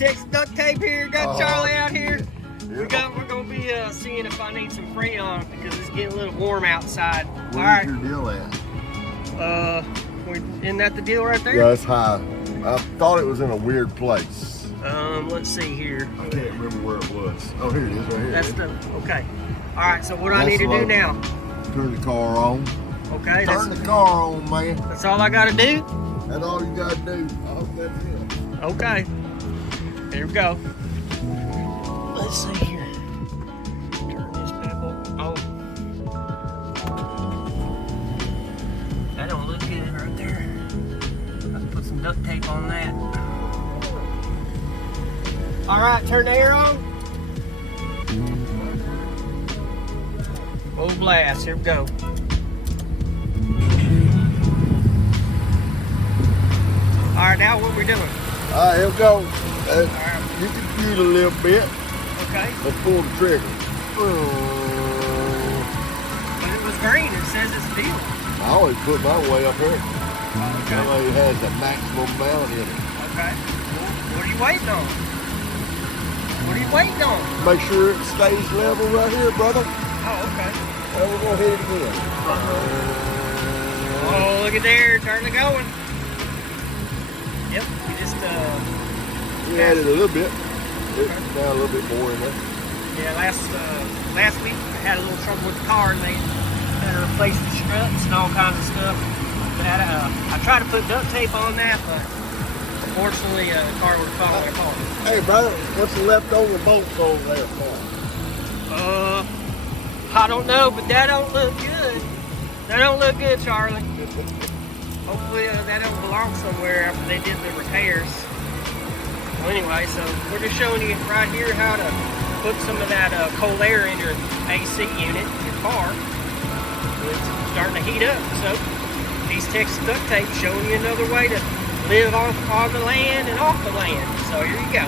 Texas Duct Tape here. Got Charlie out here. Yeah. We're gonna be seeing if I need some Freon because it's getting a little warm outside. Where's your deal at? Isn't that the deal right there? Yeah, it's high. I thought it was in a weird place. Let's see here. I can't remember where it was. Oh, here it is, right here. That's the okay. All right. So what do I need to do now? Turn the car on. Okay. Turn the car on, man. That's all I gotta do. That's all you gotta do. Oh, that's it. Okay. Here we go. Let's see here. Turn this pebble. Oh. That don't look good right there. Let's put some duct tape on that. All right, turn the air on. Full blast. Here we go. All right, now what we're doing? All right, here we go. All right. You can feel a little bit. Okay. Let's pull the trigger. But it was green. It says it's steel. I always put my way up here. Okay. That way it has the maximum amount in it. Okay. What are you waiting on? What are you waiting on? Make sure it stays level right here, brother. Oh, okay. And we're gonna hit it again. Oh, look at there. Turn it going. Yep. You just, We added a little bit. It's now a little bit more in there. yeah, last week I had a little trouble with the car and they had to replace the struts and all kinds of stuff. That, I tried to put duct tape on that, but unfortunately the car would fall apart. Hey, brother, what's the leftover bolts over there for? I don't know, but that don't look good. That don't look good, Charlie. Hopefully that don't belong somewhere after they did the repairs. Well, anyway, so we're just showing you right here how to put some of that cold air in your AC unit, your car. It's starting to heat up, so East Texas Duct Tape showing you another way to live on the land and off the land. So here you go.